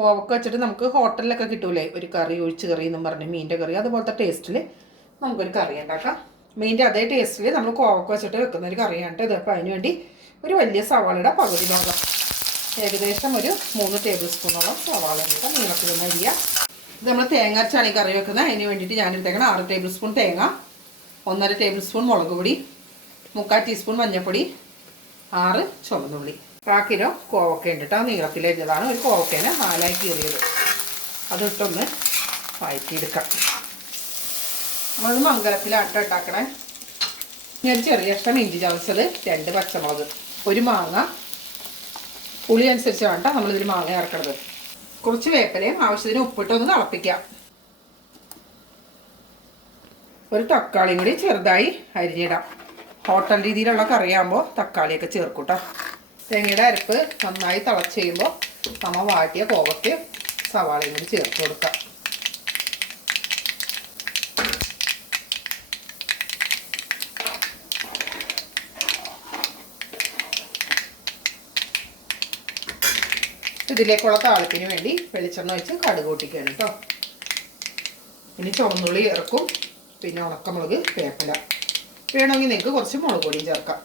കോവക്ക വെച്ചിട്ട് നമുക്ക് ഹോട്ടലിലൊക്കെ കിട്ടൂലേ ഒരു കറി, ഒഴിച്ച് കറി എന്നും പറഞ്ഞ് മീനിൻ്റെ കറി, അതുപോലത്തെ ടേസ്റ്റിൽ നമുക്കൊരു കറി ഉണ്ടാക്കാം. മീനിൻ്റെ അതേ ടേസ്റ്റിൽ നമ്മൾ കോവക്ക വെച്ചിട്ട് വെക്കുന്ന ഒരു കറിയാണ് ഇത്. അപ്പോൾ അതിന് വേണ്ടി ഒരു വലിയ സവാളയുടെ പകുതി ഭാഗം, ഏകദേശം ഒരു 3 ടേബിൾ സ്പൂണോളം സവാള ഇട്ട് നീളത്തിൽ അരിയുക. ഇത് നമ്മൾ തേങ്ങ അരച്ചാണ് ഈ കറി വെക്കുന്നത്. അതിന് വേണ്ടിയിട്ട് ഞാനെടുത്തേക്കണം 6 ടേബിൾ സ്പൂൺ തേങ്ങ, 1.5 ടേബിൾ സ്പൂൺ മുളക് പൊടി, 3/4 ടീസ്പൂൺ മഞ്ഞൾപ്പൊടി, 6 ചുവന്നുള്ളി. 1 കിലോ കോവക്ക ഉണ്ട് കേട്ടോ. നീളത്തിലരിഞ്ഞതാണ്. ഒരു കോവക്കേനെ 4ആയി കീറിയത്. അതിട്ടൊന്ന് വഴറ്റിയെടുക്കാം. നമ്മളത് മംഗലത്തിലാട്ട ഉണ്ടാക്കണേ. ഞാൻ ചെറിയ കഷ്ണം ഇഞ്ചി ചതച്ചത്, 2 പച്ചമുളക്, ഒരു മാങ്ങ, പുളി അനുസരിച്ച് വേണ്ട നമ്മളിതിൽ മാങ്ങ ചേർക്കണത്, കുറച്ച് വേപ്പിലയും ആവശ്യത്തിന് ഉപ്പിട്ടൊന്ന് തിളപ്പിക്കാം. ഒരു തക്കാളിയും കൂടി ചെറുതായി അരിഞ്ഞിടാം. ഹോട്ടൽ രീതിയിലുള്ള കറിയാകുമ്പോൾ തക്കാളിയൊക്കെ ചേർക്കൂട്ടോ. തേങ്ങയുടെ അരപ്പ് നന്നായി തിളച്ച് കഴിയുമ്പോൾ നമ്മൾ വാട്ടിയ കോവയ്ക്ക് സവാളയും കൂടി ചേർത്ത് കൊടുക്കാം. ഇതിലേക്കുള്ള താളിപ്പിന് വേണ്ടി വെളിച്ചെണ്ണ വെച്ച് കടുക് പൊട്ടിക്കുകയാണ് കേട്ടോ. ഇനി ചുവന്നുള്ളി ചേർക്കും, പിന്നെ ഉണക്കമുളക്, വേപ്പില, വേണമെങ്കിൽ നിങ്ങൾക്ക് കുറച്ച് മുളക് പൊടിയും ചേർക്കാം.